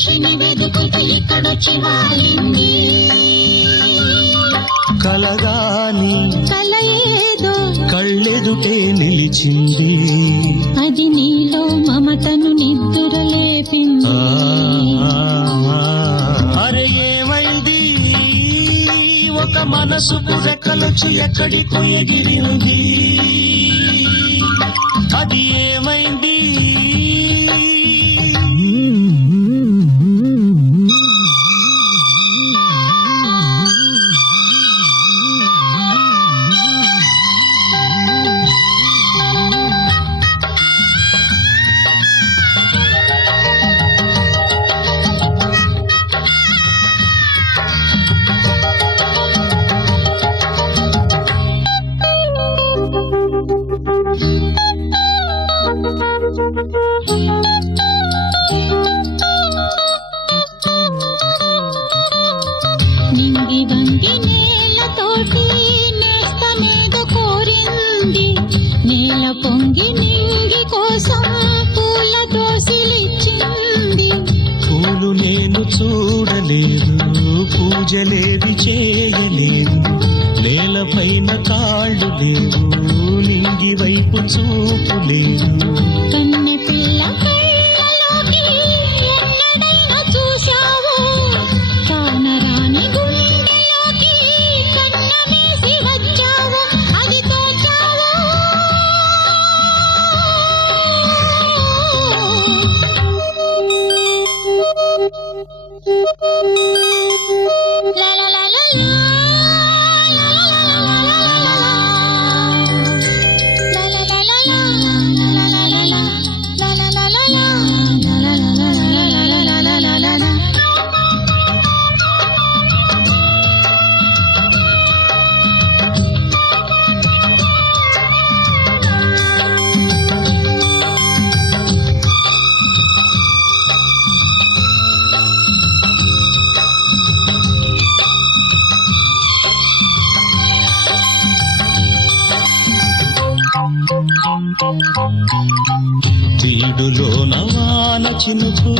మనిషిని వెతుకుతూ ఇక్కడొచ్చి వాలింది. కలగాని కల ఏదో కళ్ళెదుటే నిలిచింది. అది నీలో మమతను నిద్దురలేపింది. అరే ఏమైంది, ఒక మనసుకు రెక్కలొచ్చి ఎక్కడికో ఎగిరింది. అది ఏమైంది, నింగి వంగి నేలతోటి నేస్తమేదో కోరింది. నేల పొంగి నింగి కోసం పూల దోసిలిచ్చింది. పూలు నేను చూడలేదు, పూజలేవి చేయలేదు. నేలపైన కాళ్ళు లేవు, నింగి వైపు చూపు లేదు. కన్నె పిల్ల కళ్ళలోకి ఎన్నడైనా చూశావు? కానరాని గుండెలోకి కన్న వేసి వచ్చావు, అది తోచావు. లా లా లా లా లా. బీడులో నవాన చినుకు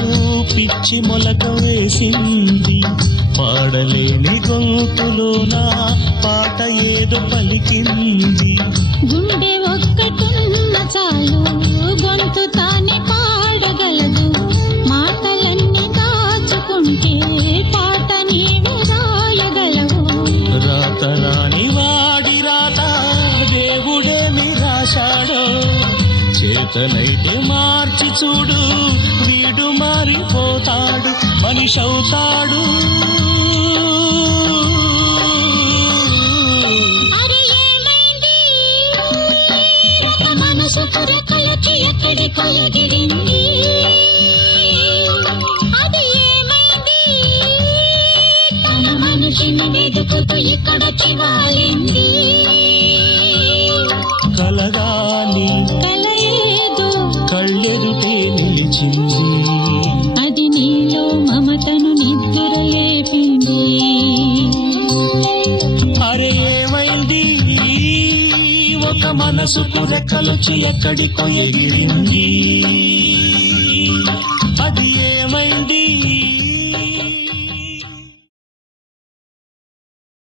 పిచ్చి మొలక వేసింది. పాడలేని గొంతులోన పాట ఏదో పలికింది. గుండె ఒక్కటున్న చాలు, గొంతు తానే పాడగలదు. మాటలన్నీ దాచుకుంటే పాట నీవు రాయగలవు. రాత రాని వాడి రాత దేవుడేమి రాశాడో. చేతనైతే మార్చి చూడు, వీడు మారిపోతాడు, మనిషవుతాడు. అరే ఏమైంది, ఒక మనసుకు రెక్కలొచ్చి ఎక్కడికో ఎగిరింది. అది ఏమైంది, తన మనిషిని వెతుకుతూ ఇక్కడొచ్చి వాలింది. కలగాని కల ఏదో కళ్ళెదుటే నిలిచింది. అది నీలో మమతను నిద్దురలేపింది. అరే ఏమైంది, ఒక మనసుకు రెక్కలొచ్చి ఎక్కడికో ఎగిరింది. అది ఏమైంది.